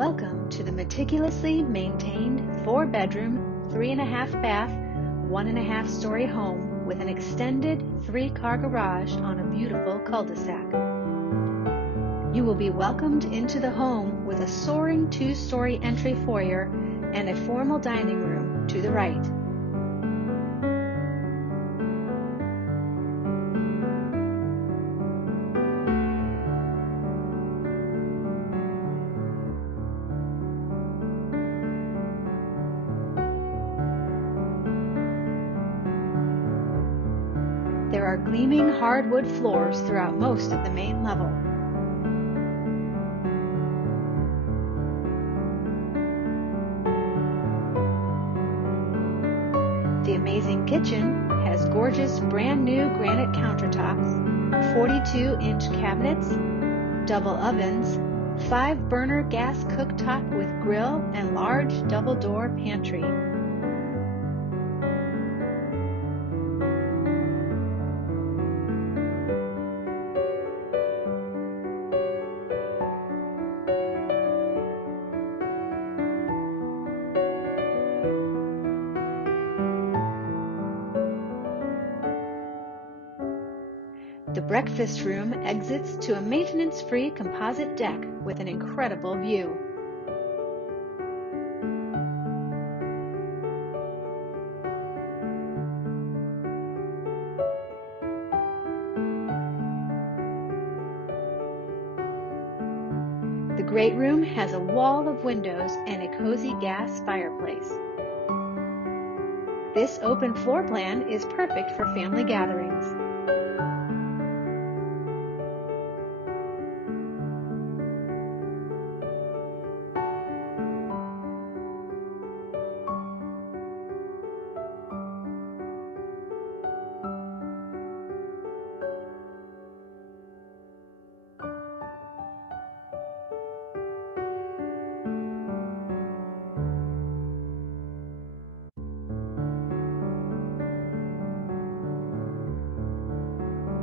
Welcome to the meticulously maintained 4-bedroom, 3.5 bath, 1.5-story home with an extended 3-car garage on a beautiful cul-de-sac. You will be welcomed into the home with a soaring 2-story entry foyer and a formal dining room to the right. There are gleaming hardwood floors throughout most of the main level. The amazing kitchen has gorgeous brand new granite countertops, 42-inch cabinets, double ovens, 5-burner gas cooktop with grill, and large double-door pantry. The breakfast room exits to a maintenance-free composite deck with an incredible view. The great room has a wall of windows and a cozy gas fireplace. This open floor plan is perfect for family gatherings.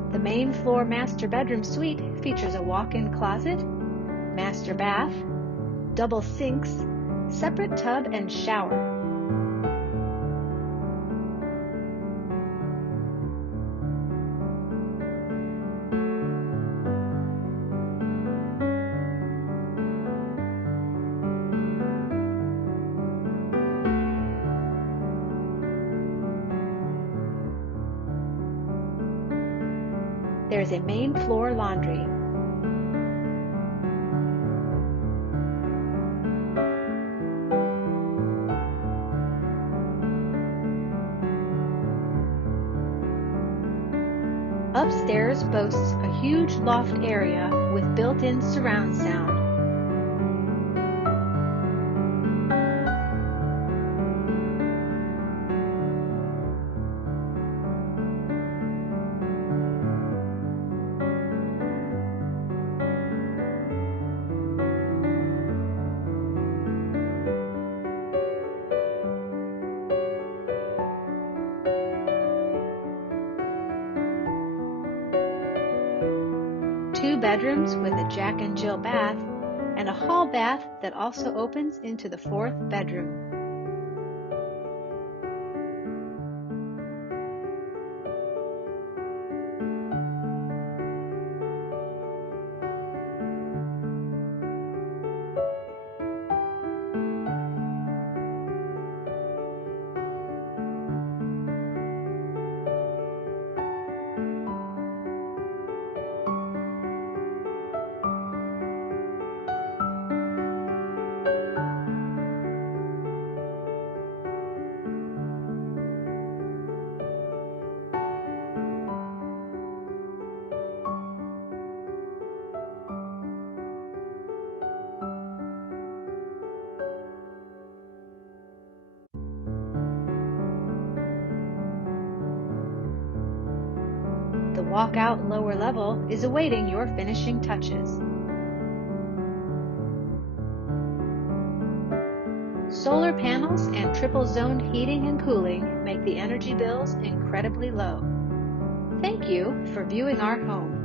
The main floor master bedroom suite features a walk-in closet, master bath, double sinks, separate tub and shower. There is a main floor laundry. Upstairs boasts a huge loft area with built-in surround sound. Two bedrooms with a Jack and Jill bath, and a hall bath that also opens into the 4th bedroom. The walkout lower level is awaiting your finishing touches. Solar panels and triple-zoned heating and cooling make the energy bills incredibly low. Thank you for viewing our home.